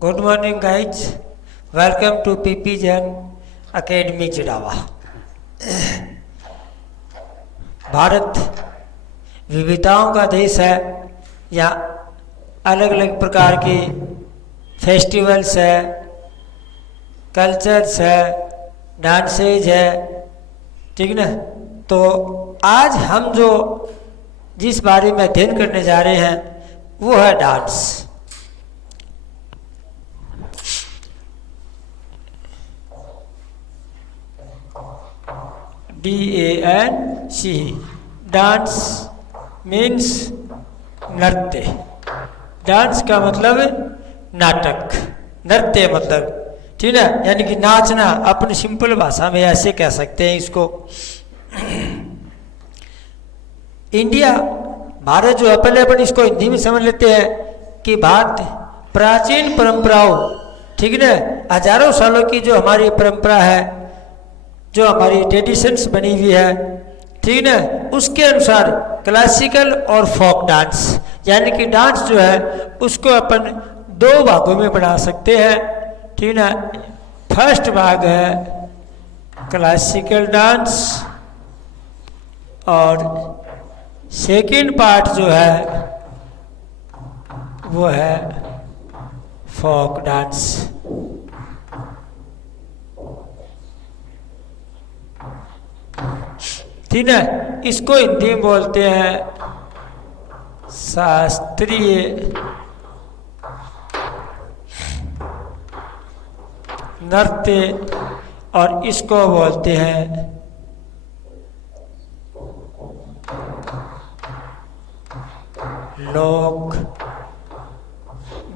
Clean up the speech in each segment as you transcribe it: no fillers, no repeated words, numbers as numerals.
Good morning, guys. Welcome to PP Jain Academy Chirawa. Bharat विविधताओं का देश है। यहाँ अलग अलग प्रकार के फेस्टिवल्स है, कल्चर्स है, डांसेज है, ठीक ना। तो आज हम जो जिस बारे में अध्ययन करने जा रहे हैं वो है डांस। DANC डांस मीन्स नृत्य। डांस का मतलब नाटक, नृत्य मतलब ठीक है, यानी कि नाचना। अपनी सिंपल भाषा में ऐसे कह सकते हैं इसको। इंडिया, भारत जो है, पहले अपन इसको हिंदी में समझ लेते हैं कि भारत प्राचीन परंपराओं, ठीक ना, हजारों सालों की जो हमारी परंपरा है, जो हमारी ट्रेडिशंस बनी हुई है, ठीक ना, उसके अनुसार क्लासिकल और फोक डांस, यानी कि डांस जो है उसको अपन दो भागों में बना सकते हैं, ठीक ना। फर्स्ट भाग है क्लासिकल डांस और सेकंड पार्ट जो है वो है फोक डांस। ठीक है, इसको हिंदी में बोलते हैं शास्त्रीय नृत्य और इसको बोलते हैं लोक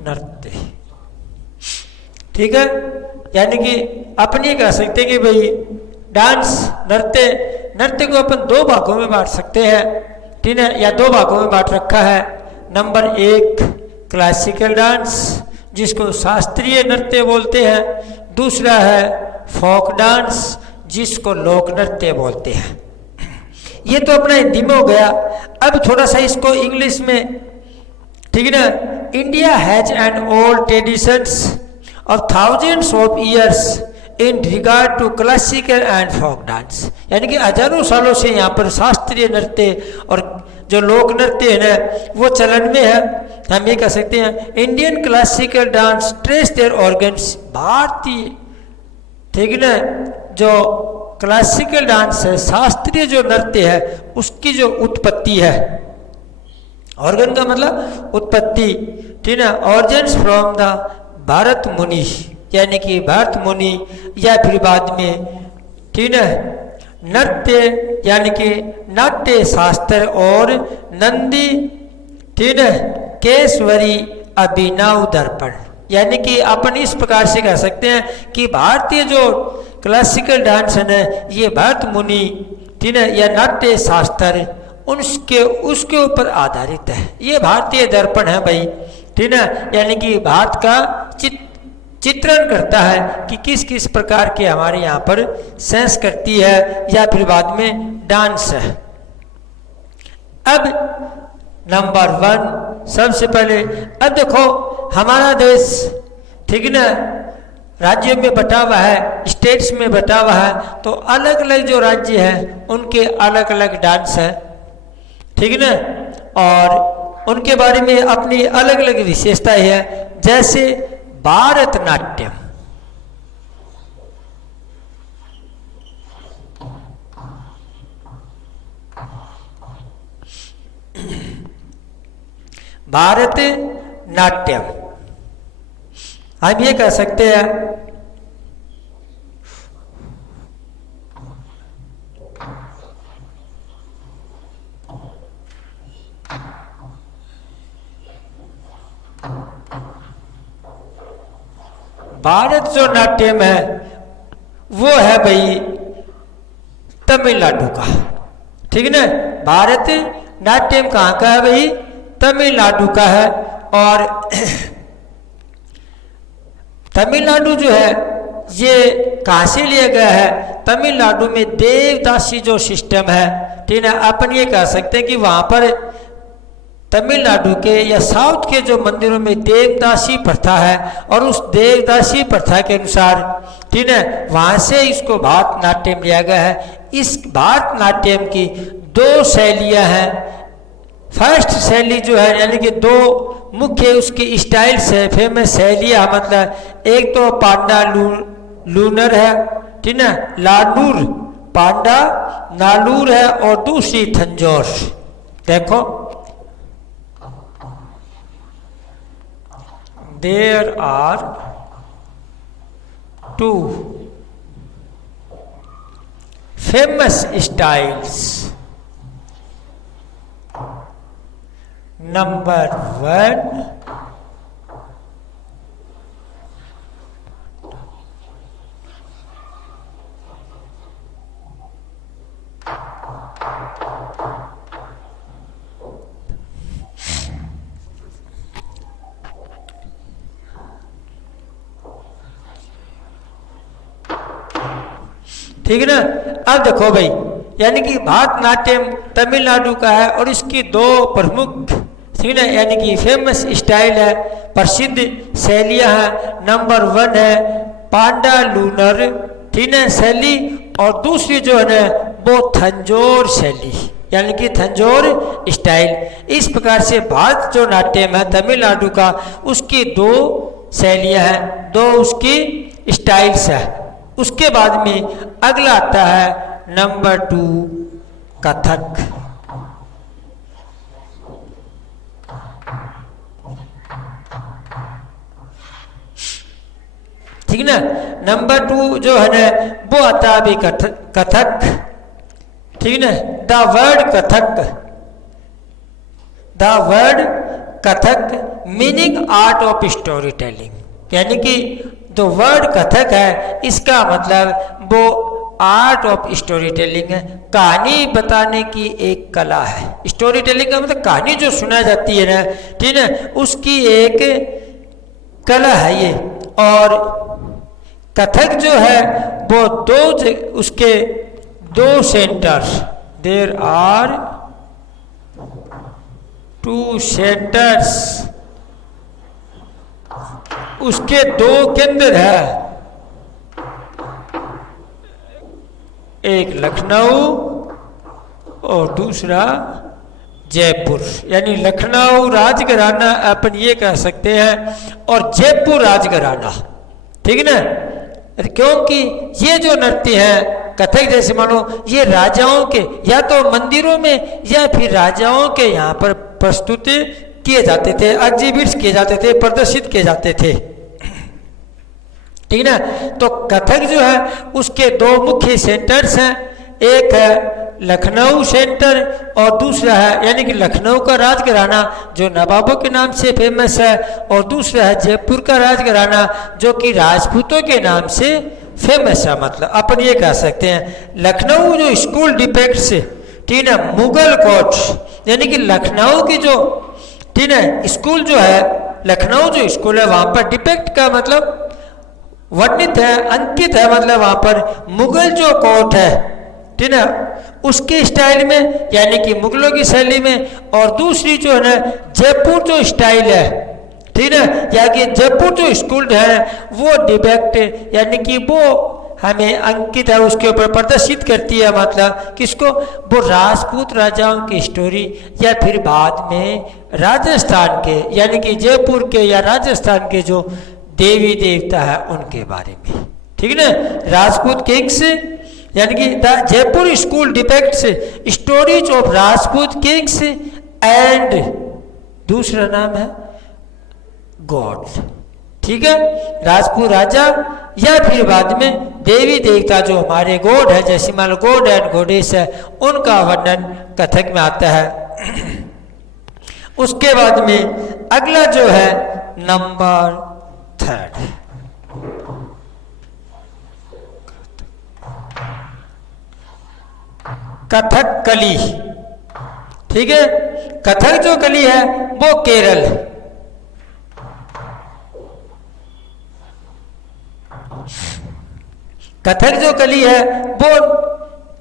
नृत्य। ठीक है, यानी कि अपन ये कह सकते हैं कि भाई डांस, नृत्य को अपन दो भागों में बांट सकते हैं, ठीक है, या दो भागों में बांट रखा है। नंबर एक क्लासिकल डांस जिसको शास्त्रीय नृत्य बोलते हैं, दूसरा है फोक डांस जिसको लोक नृत्य बोलते हैं। ये तो अपना हिंदी में हो गया। अब थोड़ा सा इसको इंग्लिश में, ठीक है ना। India has an old traditions of thousands of years in regard to classical and folk dance, यानी कि हजारों सालों से यहाँ पर शास्त्रीय नृत्य और जो लोक नृत्य है ना वो चलन में है। हम ये कह सकते हैं Indian classical dance trace their origins, भारतीय, ठीक है ना, जो क्लासिकल डांस है, शास्त्रीय जो नृत्य है उसकी जो उत्पत्ति है, ऑर्गन का मतलब उत्पत्ति, ठीक है, ऑरिजिन्स फ्रॉम द भारत मुनि, यानी कि भारत मुनि, या फिर बाद में, ठीक है, नृत्य यानी कि नाट्य शास्त्र और नंदी, ठीक है, केशवरी अभिनव दर्पण, यानी कि अपन इस प्रकार से कह सकते हैं कि भारतीय जो क्लासिकल डांस है ना ये भारत मुनि, ठीक है, या नाट्य शास्त्र उसके ऊपर आधारित है। ये भारतीय दर्पण है भाई, ठीक है, यानी कि भारत का चित्रण करता है कि किस किस प्रकार के हमारे यहाँ पर सेंस करती है या फिर बाद में डांस है। अब नंबर वन, सबसे पहले अब देखो हमारा देश, ठीक है ना, राज्यों में बटा हुआ है, स्टेट्स में बटा हुआ है, तो अलग अलग जो राज्य हैं उनके अलग अलग डांस है, ठीक है ना, और उनके बारे में अपनी अलग अलग विशेषताएं है। जैसे भारतनाट्यम, भारतनाट्यम हम ये कह सकते हैं भारत जो नाट्यम है वो है भाई तमिलनाडु का, ठीक है ना। भारत नाट्यम कहाँ का है भाई? तमिलनाडु का है। और तमिलनाडु जो है ये कहाँ से लिया गया है? तमिलनाडु में देवदासी जो सिस्टम है, ठीक है, अपन ये कह सकते हैं कि वहाँ पर तमिलनाडु के या साउथ के जो मंदिरों में देवदासी प्रथा है, और उस देवदासी प्रथा के अनुसार, ठीक है, वहाँ से इसको भारतनाट्यम लिया गया है। इस भारतनाट्यम की दो शैलियाँ हैं। फर्स्ट शैली जो है, यानी कि दो मुख्य उसकी स्टाइल्स है, फेमस शैलियाँ, मतलब एक तो पांडा लूनर है, ठीक है, लानूर पांडा नालूर है, और दूसरी थंजौर। देखो, there are two famous styles. Number 1 ठीक है ना। अब देखो भाई, यानी कि भारतनाट्यम तमिलनाडु का है, और इसकी दो प्रमुख, ठीक है, यानी कि फेमस स्टाइल है, प्रसिद्ध शैलियाँ हैं। नंबर 1 है पांडा लूनर, ठीक है, शैली, और दूसरी जो है ना वो थंजौर शैली, यानी कि थंजौर स्टाइल। इस प्रकार से भारत जो नाट्यम है तमिलनाडु का, उसकी दो शैलियाँ हैं, दो उसकी स्टाइल्स है। उसके बाद में अगला आता है नंबर 2 कथक। ठीक ना। नंबर 2 जो है ना वो आता है अभी कथक, ठीक ना। The word Kathak meaning art of story telling, यानी कि जो वर्ड कथक है इसका मतलब वो आर्ट ऑफ स्टोरी टेलिंग है, कहानी बताने की एक कला है। स्टोरी टेलिंग का मतलब कहानी जो सुना जाती है ना, ठीक है, उसकी एक कला है ये। और कथक जो है वो उसके दो सेंटर्स, देयर आर 2 सेंटर्स, उसके 2 केंद्र है, एक लखनऊ और दूसरा जयपुर। यानी लखनऊ राजघराना अपन ये कह सकते हैं, और जयपुर राजघराना, ठीक है ना। क्योंकि ये जो नृत्य है कथक, जैसे मानो ये राजाओं के या तो मंदिरों में या फिर राजाओं के यहाँ पर प्रस्तुत किए जाते थे, एग्जिबिट्स किए जाते थे, प्रदर्शित किए जाते थे, ठीक ना। तो कथक जो है उसके 2 मुख्य सेंटर्स हैं, एक है लखनऊ सेंटर और दूसरा है, यानी कि लखनऊ का राजघराना जो नवाबों के नाम से फेमस है, और दूसरा है जयपुर का राजघराना जो कि राजपूतों के नाम से फेमस है। मतलब अपन ये कह सकते हैं लखनऊ जो स्कूल डिपेक्ट्स, ठीक है, मुगल कोर्ट, यानी कि लखनऊ की जो, ठीक है, स्कूल जो है, लखनऊ जो स्कूल है वहाँ पर डिपेक्ट का मतलब वर्णित है, अंकित है, मतलब वहाँ पर मुगल जो कोर्ट है, ठीक है, उसके स्टाइल में, यानी कि मुगलों की शैली में। और दूसरी जो है ना जयपुर जो स्टाइल है, ठीक है, या कि जयपुर जो स्कूल है वो डिपेक्ट, यानी कि वो हमें अंकित है, उसके ऊपर प्रदर्शित करती है, मतलब किसको, वो राजपूत राजाओं की स्टोरी, या फिर बाद में राजस्थान के, यानी कि जयपुर के या राजस्थान के जो देवी देवता है उनके बारे में, ठीक है ना। राजपूत किंग्स, यानी कि the Jaipur school depicts stories of Rajput Kings and दूसरा नाम है गॉड, ठीक है, राजपूत राजा या फिर बाद में देवी देवता जो हमारे गॉड है, जैसे मान लो गॉड एंड गॉडेस है, उनका वर्णन कथक में आता है। उसके बाद में अगला जो है नंबर 3 कथक कली, ठीक है। कथक जो कली है वो केरल, कथक जो कली है वो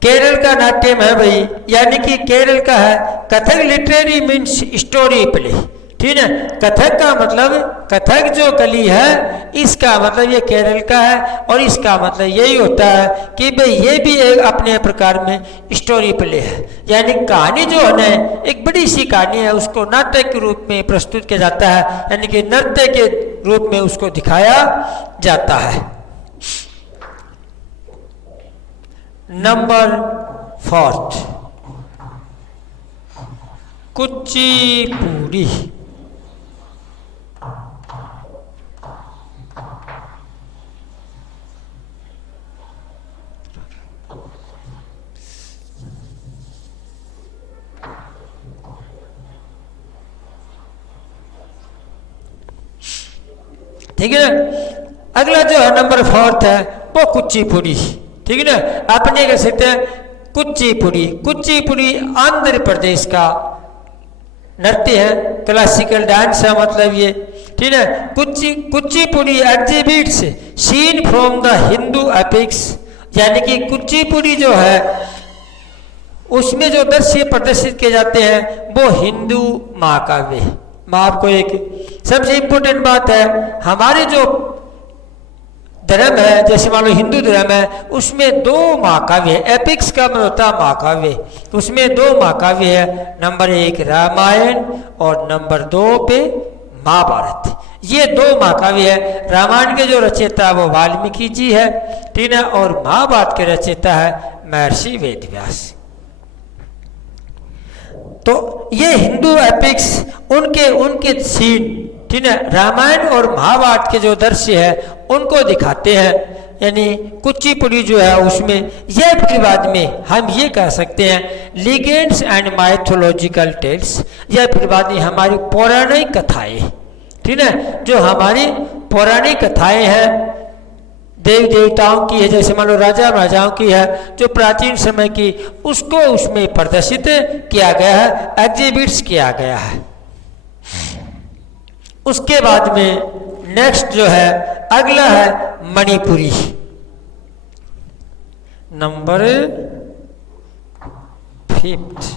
केरल का नाट्यम है भाई, यानी कि केरल का है। Kathak literary means story play, ठीक है। कथक का मतलब, कथक जो कली है इसका मतलब ये केरल का है, और इसका मतलब यही होता है कि भाई ये भी एक अपने प्रकार में स्टोरी प्ले है, यानी कहानी जो है ना, एक बड़ी सी कहानी है, उसको नाटक के रूप में प्रस्तुत किया जाता है, यानी कि नृत्य के रूप में उसको दिखाया जाता है। नंबर 4, कुचिपुड़ी। ठीक है ना। अगला जो है नंबर 4 है वो कुचिपुड़ी, ठीक है ना। अपने कह सकते हैं कुचिपुड़ी। कुचिपुड़ी आंध्र प्रदेश का नृत्य है, क्लासिकल डांस है मतलब ये, ठीक है। Kuchipudi exhibits scene from the Hindu epics, यानी कि कुचिपुड़ी जो है उसमें जो दृश्य प्रदर्शित किए जाते हैं वो हिंदू महाकाव्य। मैं आपको एक सबसे इंपॉर्टेंट बात है, हमारे जो धर्म है, जैसे मान लो हिंदू धर्म है, उसमें 2 महाकाव्य है। एपिक्स का मतलब होता है महाकाव्य, उसमें 2 महाकाव्य है, नंबर 1 रामायण और नंबर 2 पे महाभारत। ये 2 महाकाव्य है। रामायण के जो रचयिता है वो वाल्मीकि जी है, ठीक है, और महाभारत के रचयिता है महर्षि वेदव्यास। तो ये हिंदू एपिक्स उनके सीन, ठीक है, रामायण और महाभारत के जो दृश्य है उनको दिखाते हैं, यानी कुचिपुड़ी जो है उसमें यह फिर बाद में हम ये कह सकते हैं लीजेंड्स एंड माइथोलॉजिकल टेल्स, यह फिर बाद में हमारी पौराणिक कथाएं, ठीक है, जो हमारी पौराणिक कथाएं हैं, देवी देवताओं की है, जैसे मान लो राजा महाराजाओं की है, जो प्राचीन समय की, उसको उसमें प्रदर्शित किया गया है, एग्जिबिट्स किया गया है। उसके बाद में नेक्स्ट जो है अगला है मणिपुरी, नंबर 5।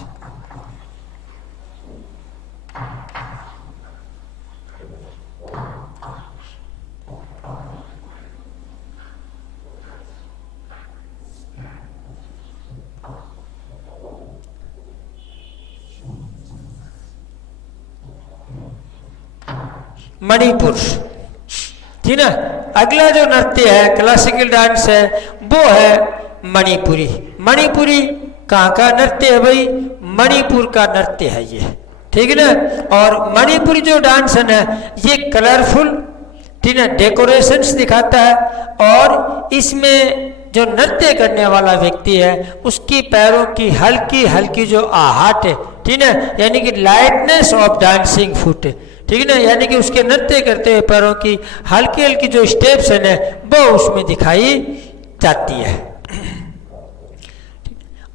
मणिपुर, ठीक है। अगला जो नृत्य है क्लासिकल डांस है वो है मणिपुरी। मणिपुरी कहाँ का नृत्य है भाई? मणिपुर का नृत्य है ये, ठीक है ना। और मणिपुरी जो डांस है ना ये कलरफुल, ठीक है, डेकोरेशंस दिखाता है, और इसमें जो नृत्य करने वाला व्यक्ति है उसकी पैरों की हल्की हल्की जो आहट है, ठीक है, यानी कि लाइटनेस ऑफ डांसिंग फुट, ठीक है ना, यानी कि उसके नृत्य करते हुए पैरों की हल्की हल्की जो स्टेप्स है ना वो उसमें दिखाई जाती है।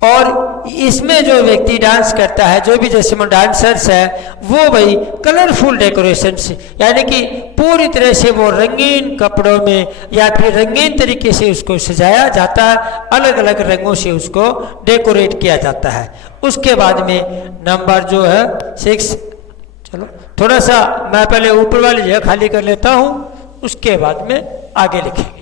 और इसमें जो व्यक्ति डांस करता है, जो भी जैसे में डांसर्स है, वो भाई कलरफुल डेकोरेशंस, यानी कि पूरी तरह से वो रंगीन कपड़ों में या फिर रंगीन तरीके से उसको सजाया जाता है, अलग अलग रंगों से उसको डेकोरेट किया जाता है। उसके बाद में नंबर जो है 6, चलो थोड़ा सा मैं पहले ऊपर वाली जगह खाली कर लेता हूँ, उसके बाद में आगे लिखेंगे।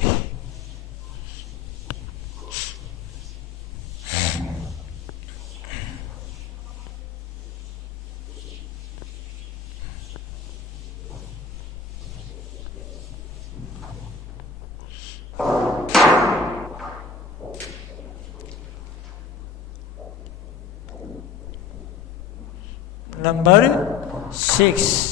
नंबर 6,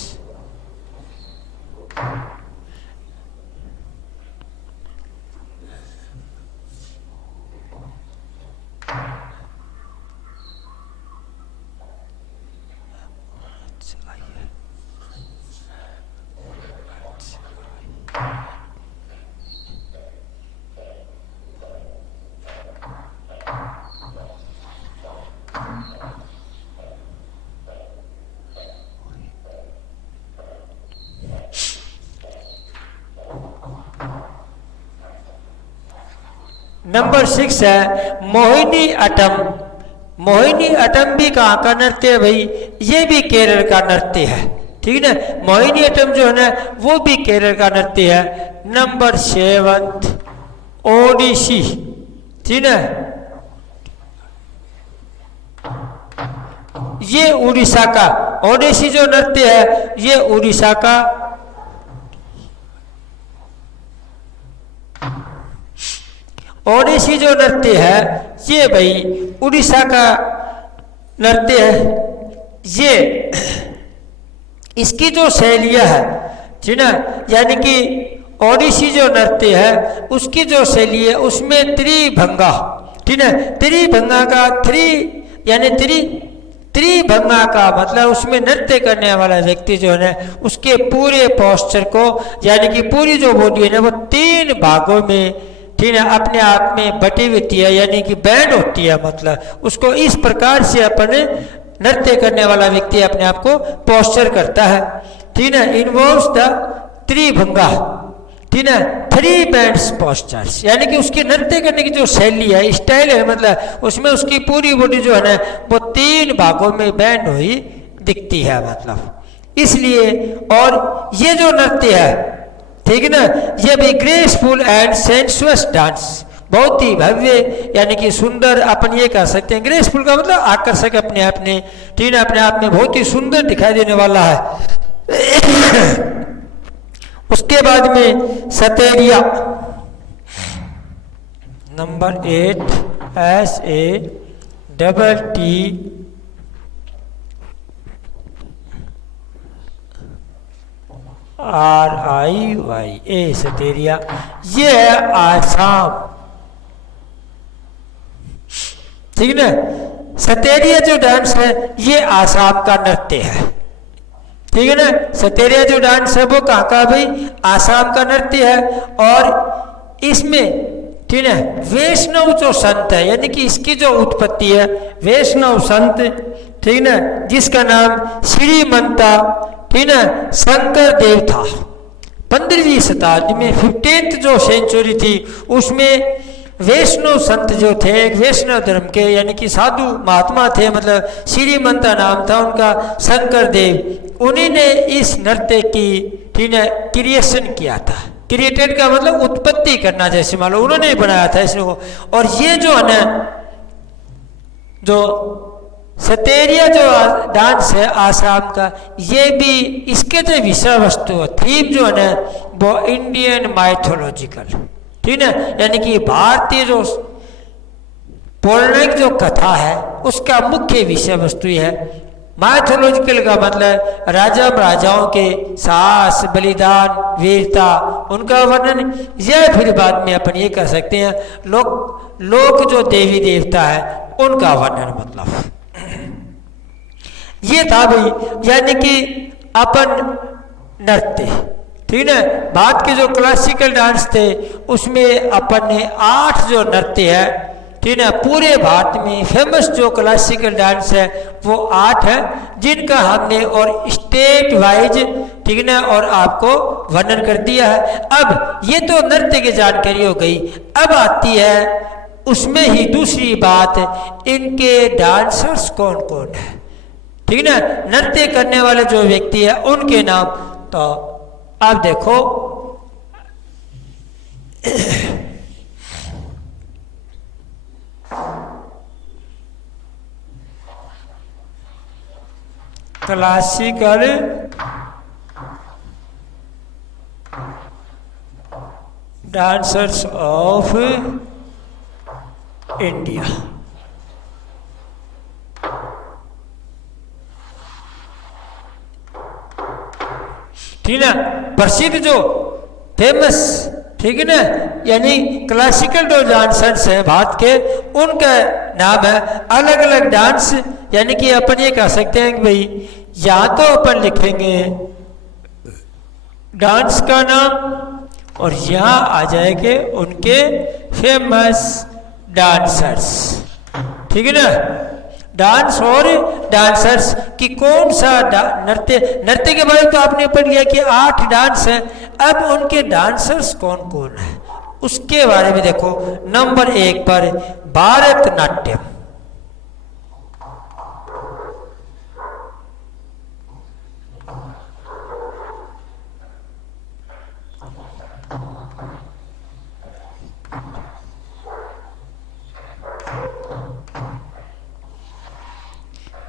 नंबर 6 है मोहिनी अट्टम। मोहिनी अट्टम भी कहाँ का नृत्य है भाई? ये भी केरल का नृत्य है, ठीक है ना। मोहिनी अट्टम जो है ना वो भी केरल का नृत्य है। नंबर 7 ओडिसी, ठीक है, ये उड़ीसा का ओडिसी जो नृत्य है ये उड़ीसा का ओडिसी जो नृत्य है ये भाई उड़ीसा का नृत्य है। ये इसकी जो शैलियाँ है, ठीक है, यानी कि ओडिसी जो नृत्य है उसकी जो शैली है उसमें त्रिभंगा, ठीक है, त्रिभंगा का यानी त्रिभंगा का मतलब उसमें नृत्य करने वाला व्यक्ति जो है ना उसके पूरे पोस्चर को यानी कि पूरी जो बॉडी है ना वो 3 भागों में, ठीक है, अपने आप में बटी हुई है, यानी कि बैंड होती है। मतलब उसको इस प्रकार से अपने नृत्य करने वाला व्यक्ति अपने आप को पोस्चर करता है, ठीक है। इन्वॉल्व्स द त्रिभंगा, ठीक है, 3 बैंड्स पोस्चर्स, यानी कि उसकी नृत्य करने की जो शैली है, स्टाइल है, मतलब उसमें उसकी पूरी बॉडी जो है ना वो 3 भागों में बैंड हुई दिखती है, मतलब इसलिए। और ये जो नृत्य है, ठीक है ना, ये भी ग्रेसफुल एंड सेंसुअस डांस, बहुत ही भव्य यानी कि सुंदर, अपन ये कह सकते हैं। ग्रेसफुल का मतलब आकर्षक, अपने आप में, ठीक है, अपने आप में बहुत ही सुंदर दिखाई देने वाला है। उसके बाद में सतेरिया, नंबर 8 SATTRIYA सतेरिया, ये है आसाम, ठीक है ना। सतेरिया जो डांस है ये आसाम का नृत्य है, ठीक है ना। सतेरिया जो डांस है वो कहाँ का भाई? आसाम का नृत्य है। और इसमें, ठीक है, वैष्णव जो संत है, यानी कि इसकी जो उत्पत्ति है वैष्णव संत, ठीक है, जिसका नाम श्रीमंता, ठीक है, शंकर देव था। 15वीं शताब्दी में 15th जो सेंचुरी थी उसमें वैष्णव संत जो थे, एक वैष्णव धर्म के यानी कि साधु महात्मा थे, मतलब श्रीमंता नाम था उनका, शंकर देव, उन्हीं ने इस नृत्य की, ठीक है, क्रिएशन किया था। क्रिएटेड का मतलब उत्पत्ति करना, जैसे मान लो उन्होंने बनाया था इसको। और ये जो है ना जो सतेरिया जो डांस है आसाम का, ये भी इसके जो विषय वस्तु थीम जो है ना वो इंडियन माइथोलॉजिकल, ठीक है, यानी कि भारतीय जो पौराणिक जो कथा है उसका मुख्य विषय वस्तु है। माइथोलॉजिकल का मतलब राजा महाराजाओं के साहस, बलिदान, वीरता, उनका वर्णन, या फिर बाद में अपन ये कह सकते हैं लोक जो देवी देवता है उनका वर्णन, मतलब ये था भाई, यानी कि अपन नृत्य, ठीक है। भारत के जो क्लासिकल डांस थे उसमें अपन ने 8 जो नृत्य है, ठीक है, पूरे भारत में फेमस जो क्लासिकल डांस है वो 8 है, जिनका हमने और स्टेट वाइज, ठीक है ना, और आपको वर्णन कर दिया है। अब ये तो नृत्य की जानकारी हो गई, अब आती है उसमें ही दूसरी बात, इनके डांसर्स कौन कौन है, ठीक है ना, नृत्य करने वाले जो व्यक्ति है उनके नाम। तो आप देखो क्लासिकल डांसर्स ऑफ इंडिया, ठीक है, प्रसिद्ध जो फेमस, ठीक है ना, यानी क्लासिकल जो डांसर्स हैं भारत के, उनका नाम है। अलग अलग डांस, यानी कि अपन ये कह सकते हैं कि भाई या तो अपन लिखेंगे डांस का नाम और यहाँ आ जाएंगे उनके फेमस डांसर्स, ठीक है ना। डांस और डांसर्स कि कौन सा नृत्य के बारे में तो आपने पढ़ लिया कि 8 डांस हैं, अब उनके डांसर्स कौन कौन है उसके बारे में देखो। नंबर 1 पर भारतनाट्यम।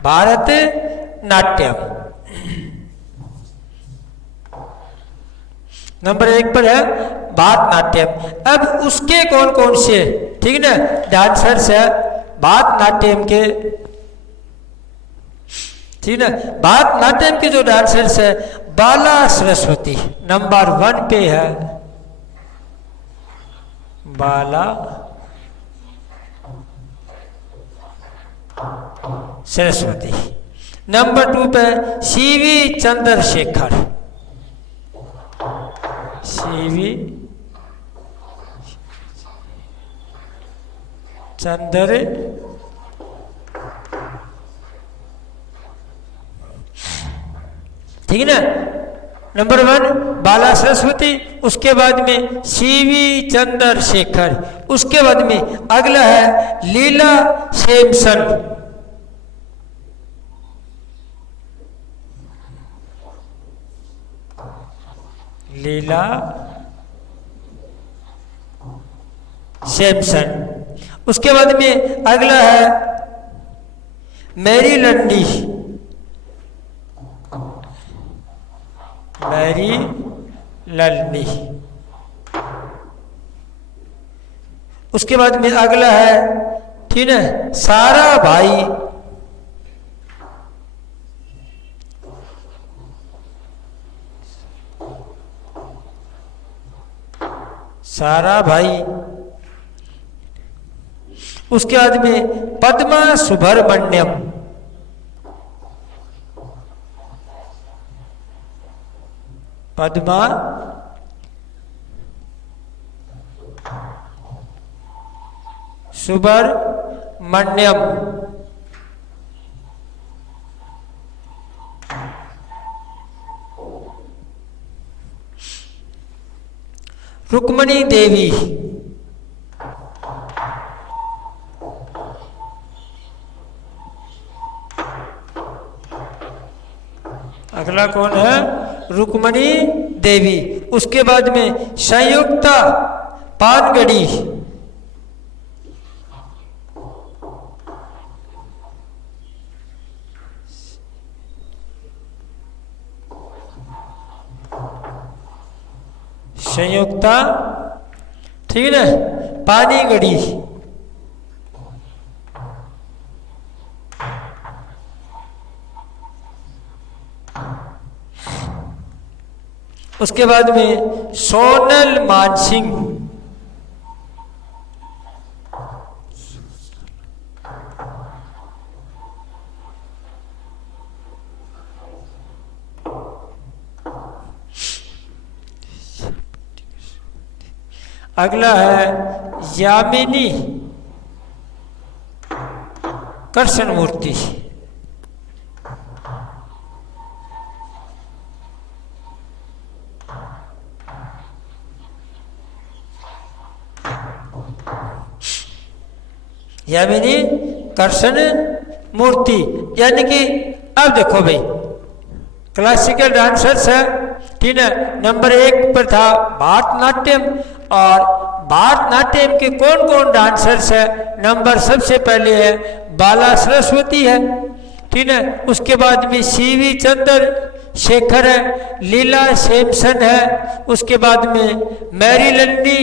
भारतनाट्यम नंबर 1 पर है भारतनाट्यम। अब उसके कौन कौन से, ठीक ना, डांसर्स है भारतनाट्यम के, ठीक ना। भारतनाट्यम के जो डांसर्स है, बाला सरस्वती नंबर 1 पे है, बाला सरस्वती। नंबर 2 पे सीवी चंद्रशेखर, सीवी चंद्र ठीक है ना। नंबर 1 बाला सरस्वती, उसके बाद में सीवी चंद्रशेखर, उसके बाद में अगला है लीला सैमसन, लीला सैमसन। उसके बाद में अगला है मैरी लंडी, मैरी लंडी। उसके बाद में अगला है, ठीक है, सारा भाई, सारा भाई। उसके बाद में पद्मा सुब्रमण्यम, पद्मा सुब्रमण्यम। रुक्मणी देवी, अगला कौन है, रुक्मणी देवी। उसके बाद में संयुक्ता पानगढ़ी, संयुक्ता, ठीक है ना, पानीगढ़ी। उसके बाद में सोनल मानसिंह, अगला है यामिनी कृष्णमूर्ति, यामिनी कृष्ण मूर्ति। यानी कि अब देखो भाई, क्लासिकल डांसर्स है, ठीक है। नंबर 1 पर था भारतनाट्यम, और भारतनाट्यम के कौन कौन डांसर्स है, नंबर सबसे पहले है बाला सरस्वती है, ठीक है। उसके बाद में सीवी चंद्रशेखर है, लीला सैमसन है, उसके बाद में मैरी लंडी,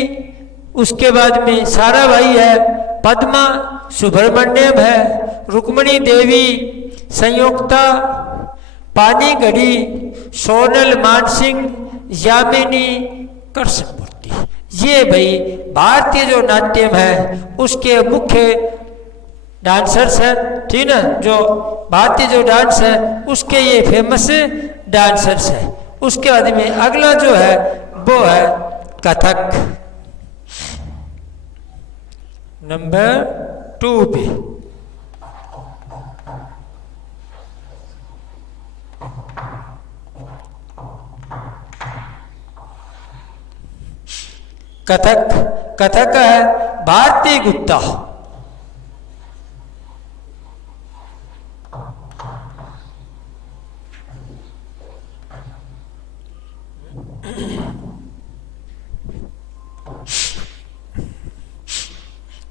उसके बाद में सारा भाई है, पद्मा सुब्रमण्यम है, रुक्मणी देवी, संयुक्ता पानीगढ़ी, सोनल मानसिंह, यामिनी कृष्णमूर्ति। ये भाई भारतीय जो नाट्यम है उसके मुख्य डांसर्स हैं, ठीक है। जो भारतीय जो डांस है उसके ये फेमस डांसर्स है। उसके बाद में अगला जो है वो है कथक, नंबर 2 पे। कथक, कथक है भारती गुप्ता।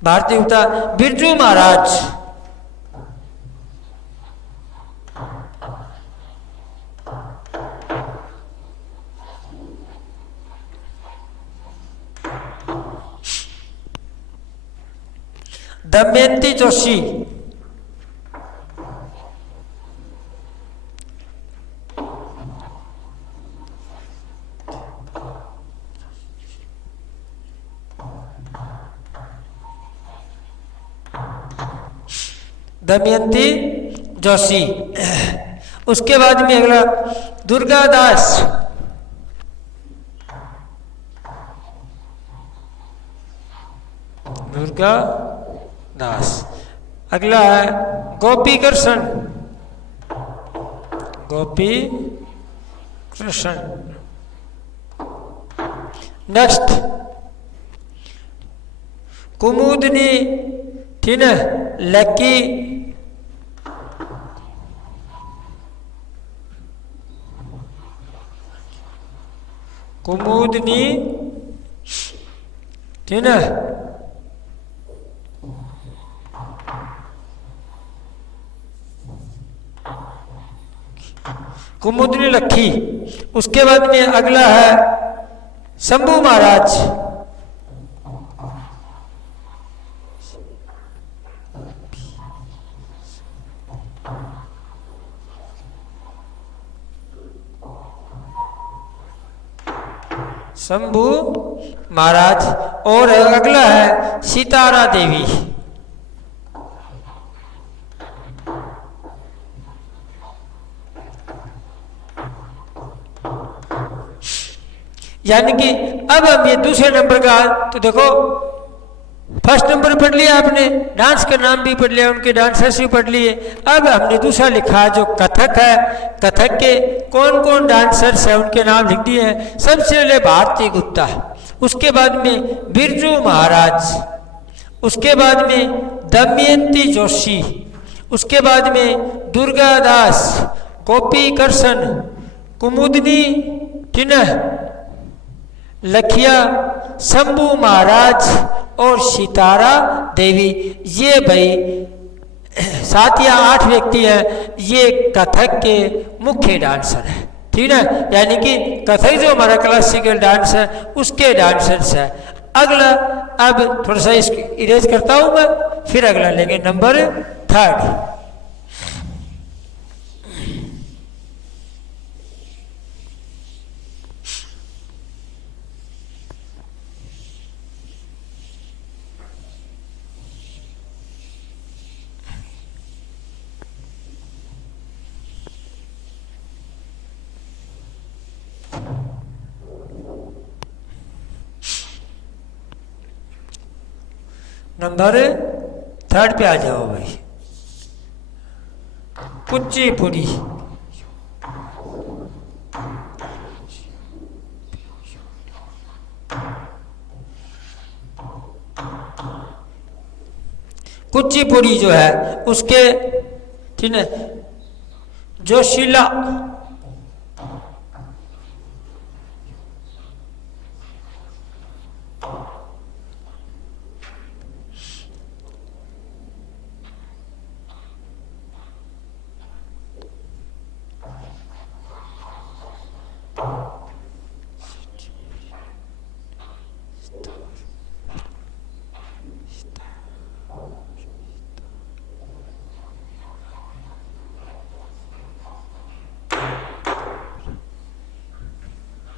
भारती गुप्ता। बिरजू महाराज, दमयंती जोशी, दमयंती जोशी। उसके बाद में अगला दुर्गा दास, दुर्गा दास। अगला है गोपी कृष्ण, गोपी कृष्ण। नेक्स्ट कुमुदनी, ठीक है, लकी, कुमुदनी, ठीक है, कुमुदनी लखी। उसके बाद में अगला है शंभू महाराज, शंभू महाराज। और अगला है सितारा देवी, यानी कि अब हम ये दूसरे नंबर का, तो देखो फर्स्ट नंबर पढ़ लिया आपने, डांस का नाम भी पढ़ लिया, उनके डांसर्स भी पढ़ लिए। अब हमने दूसरा लिखा जो कथक है, कथक के कौन कौन डांसर्स हैं उनके नाम लिख दिए हैं। सबसे पहले भारती गुप्ता, उसके बाद में बिरजू महाराज, उसके बाद में दमयंती जोशी, उसके बाद में दुर्गा दास, गोपी कृष्ण, कुमुदनी, टिना, लखिया, शंभू महाराज और सितारा देवी। ये भाई 7 या 8 व्यक्ति हैं, ये कथक के मुख्य डांसर हैं, ठीक है। यानी कि कथक जो हमारा क्लासिकल डांस है उसके डांसर्स है। अगला अब थोड़ा सा इसको इरेज करता हूँ मैं, फिर अगला लेंगे नंबर 3। नंबर 3 पे आ जाओ भाई, कुचिपुड़ी। कुचिपुड़ी जो है उसके, ठीक है, जोशीला,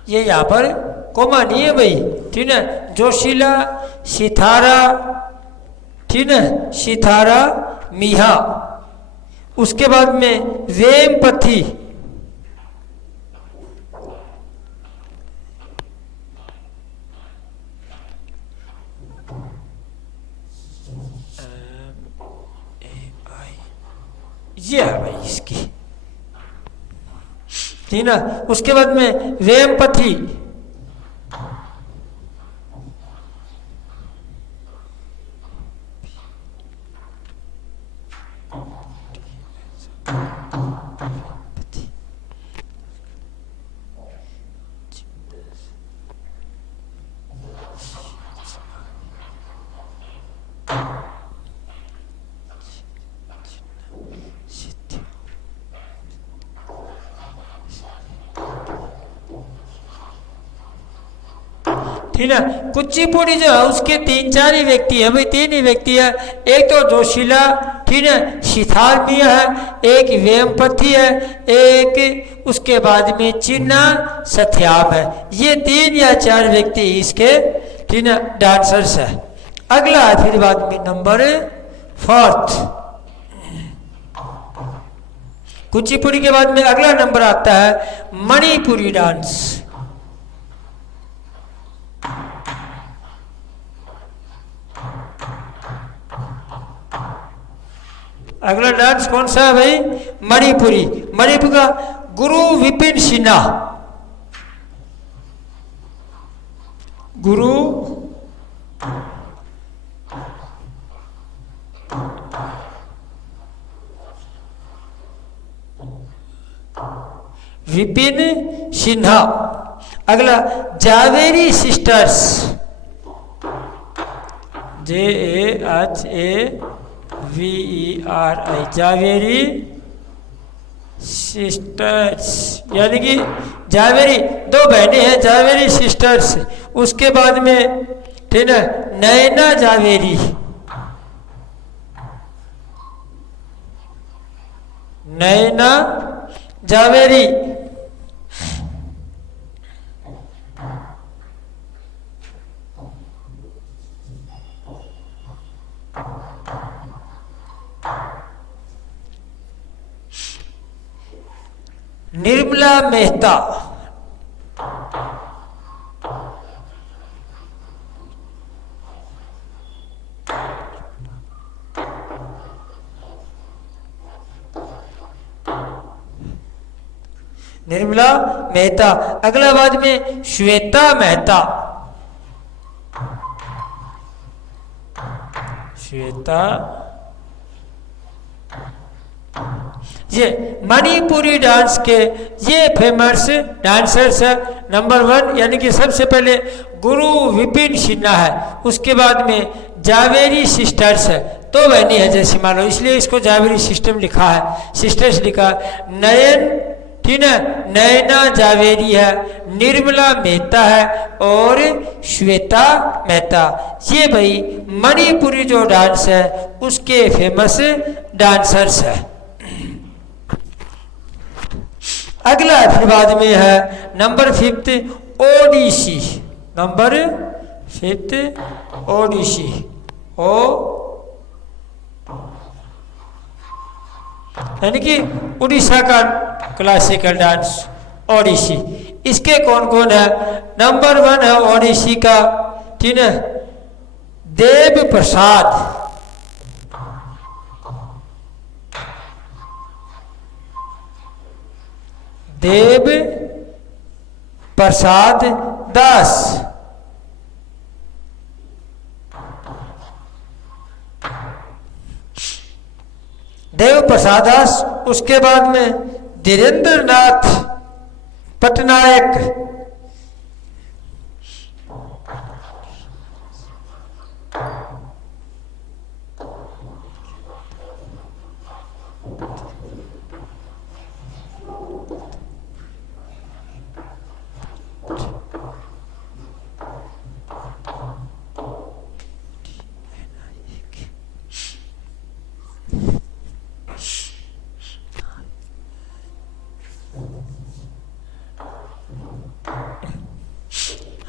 ये यहाँ पर कोमा नहीं है भाई, ठीक है। जोशीला, सितारा, ठीक है, सितारा, मीहा। उसके बाद में वेमपति, ये है भाई इसकी, ठीक ना। उसके बाद में वेमपति, ठीक है। कुचिपुड़ी जो है उसके 3-4 ही व्यक्ति है भाई, 3 ही व्यक्ति है। एक तो जोशीला, ठीक है, सिथार मियाँ है, एक वेमपति है, एक उसके बाद में चिन्ना सत्याम है। ये 3 या 4 व्यक्ति इसके, ठीक है, डांसर्स है। अगला है फिर बाद में नंबर 4। कुचिपुड़ी के बाद में अगला नंबर आता है मणिपुरी डांस। अगला डांस कौन सा है भाई? मणिपुरी। मणिपुर का गुरु विपिन सिन्हा, गुरु विपिन सिन्हा। अगला Jhaveri sisters, JAHAVERI, Jhaveri sisters, यानी कि जावेरी 2 बहनें हैं, जावेरी सिस्टर्स। उसके बाद में, ठीक है, नैना जावेरी, नैना जावेरी। निर्मला मेहता, निर्मला मेहता। अगला बाद में श्वेता मेहता, श्वेता। ये मणिपुरी डांस के ये फेमस डांसर्स है। नंबर 1 यानी कि सबसे पहले गुरु विपिन सिन्हा है, उसके बाद में जावेरी सिस्टर्स है, 2 बहनी है जैसे मान लो, इसलिए इसको जावेरी सिस्टम लिखा है, सिस्टर्स लिखा है। नयन, ठीक है, नैना जावेरी है, निर्मला मेहता है और श्वेता मेहता। ये भाई मणिपुरी जो डांस है उसके फेमस डांसर्स है। अगला फिर बाद में है नंबर 5 ओडिसी। नंबर 5 ओडिसी, ओ यानी कि उड़ीसा का क्लासिकल डांस ओडिसी। इसके कौन कौन है? नंबर 1 है ओडिसी का, ठीक है, देव प्रसाद, देव प्रसाद दास। देव प्रसाद दास। उसके बाद में धीरेन्द्र नाथ पटनायक,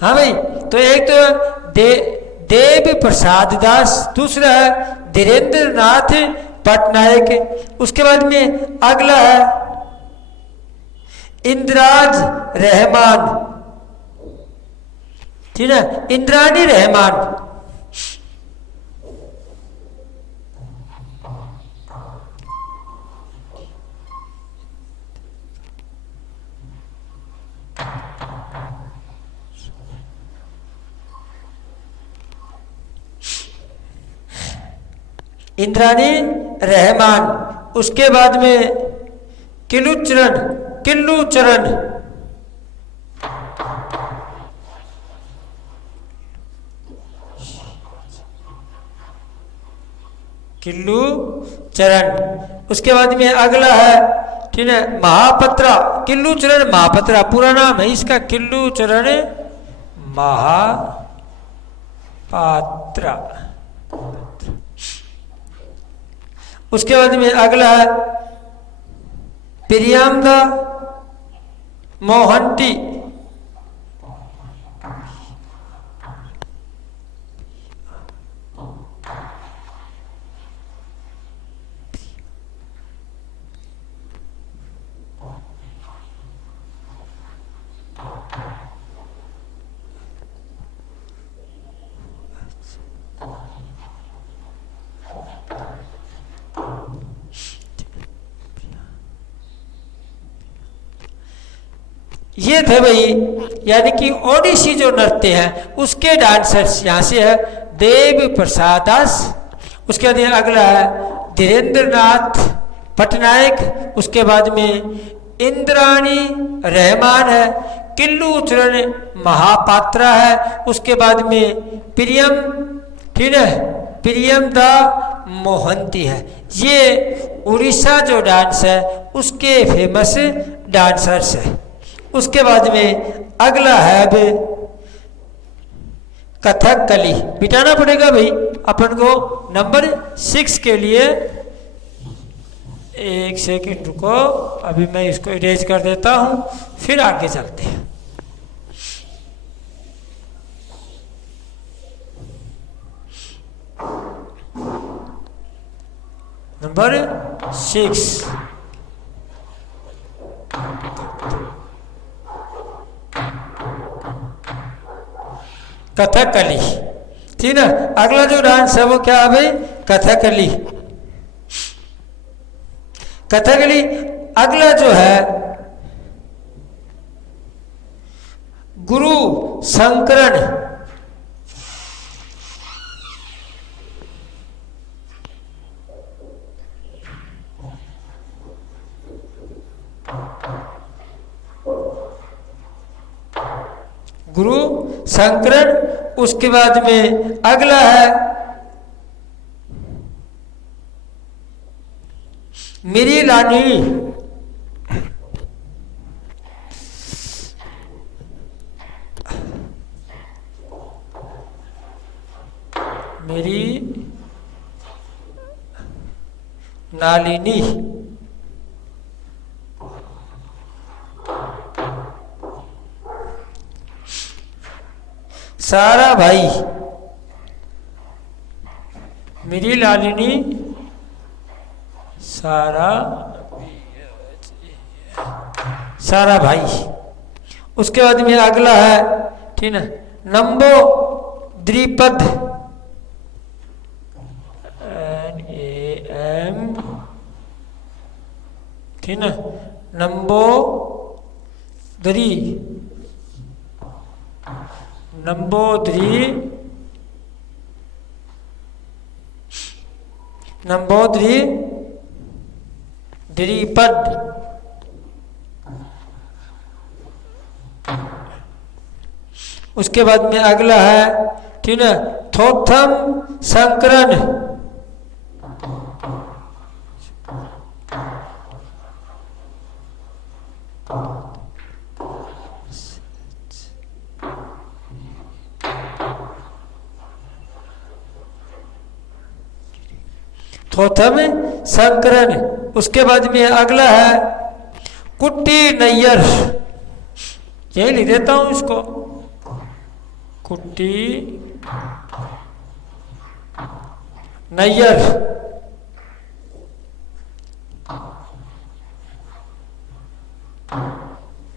हाँ भाई। तो एक तो देव प्रसाद दास, दूसरा है धीरेन्द्र नाथ पटनायक। उसके बाद में अगला है इंद्राज रहमान, ठीक है, इंद्रानी रहमान। इंद्रानी रहमान। उसके बाद में किल्लूचरण, किल्लूचरण, किल्लूचरण। उसके बाद में अगला है, ठीक है, महापत्रा, किल्लूचरण महापत्रा पूरा नाम है इसका, किल्लूचरण महापत्रा। पात्रा। उसके बाद में अगला है प्रियंका मोहंती। ये थे भाई, यानी कि ओडिसी जो नृत्य है उसके डांसर्स यहाँ से है देव प्रसाद दास। उसके बाद अगला है धीरेन्द्र नाथ पटनायक। उसके बाद में इंद्राणी रहमान है, किल्लू चरण महापात्रा है। उसके बाद में प्रियम, ठीक है, प्रियमदा मोहंती है। ये उड़ीसा जो डांस है उसके फेमस डांसर्स है। उसके बाद में अगला है अब कथकली। बिठाना पड़ेगा भाई अपन को नंबर 6 के लिए। एक सेकंड रुको, अभी मैं इसको इरेज कर देता हूं, फिर आगे चलते हैं। नंबर 6 कथकली, ठीक है। अगला जो डांस है वो क्या है भाई? कथकली। कथकली अगला जो है गुरु शंकरन। गुरु शंकरन। उसके बाद में अगला है मेरी लानी। मेरी नालिनी। सारा भाई, मेरी लालिनी सारा भाई। उसके बाद में अगला है, ठीक है, नंबो द्विपद। NAM, ठीक है, नंबोदरी। नंबोदरी द्विपद। उसके बाद में अगला है, ठीक है, थोथम शंकरन। थोथम शंकरन। उसके बाद में अगला है कुट्टी नैयर। यही लिख देता हूं इसको, कुट्टी नैयर।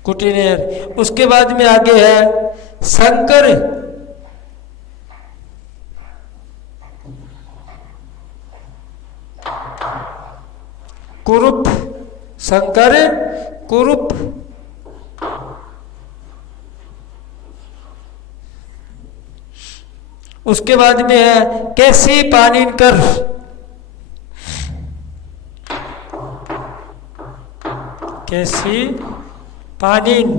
कुट्टी नैयर। उसके बाद में आगे है शंकर कुरूप। शंकर कुरूप। उसके बाद में है कैसी पानीनकर। कैसी पानीन।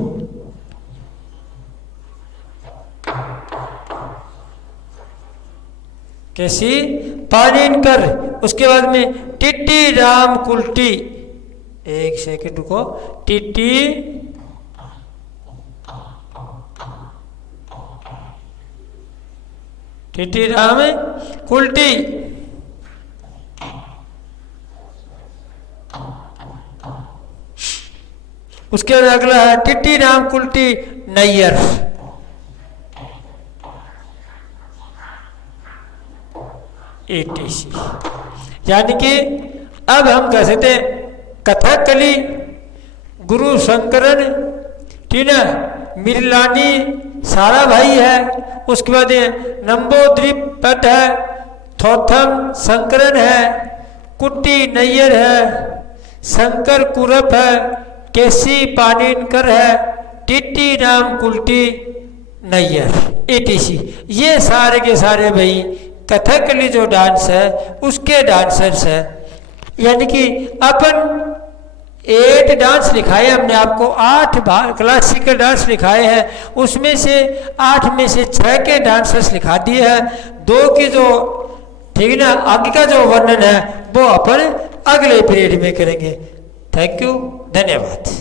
कैसी पानीनकर। उसके बाद में टिट्टी राम कुल्टी। एक सेकंड रुको, टिट्टी टिटी राम कुल्टी। उसके बाद अगला है टिट्टी राम कुल्टी नैयर। ATC, यानी कि अब हम कह सकते कथकली गुरु शंकरन, ठीक है, मिरलानी सारा भाई है। उसके बाद ये नंबोद्रीप पट है, थोथम शंकरन है, कुट्टी नैयर है, शंकर कुरप है, केसी पानीनकर है, टिट्टी राम कुल्टी नैयर ATC। ये सारे के सारे भाई कथकली जो डांस है उसके डांसर्स है। यानी कि अपन 8 डांस लिखाए हमने आपको, 8 क्लासिकल डांस लिखाए हैं, उसमें से 8 में से 6 के डांसर्स लिखा दिए हैं। 2 की जो, ठीक ना, आगे का जो वर्णन है वो अपन अगले पीरियड में करेंगे। थैंक यू, धन्यवाद।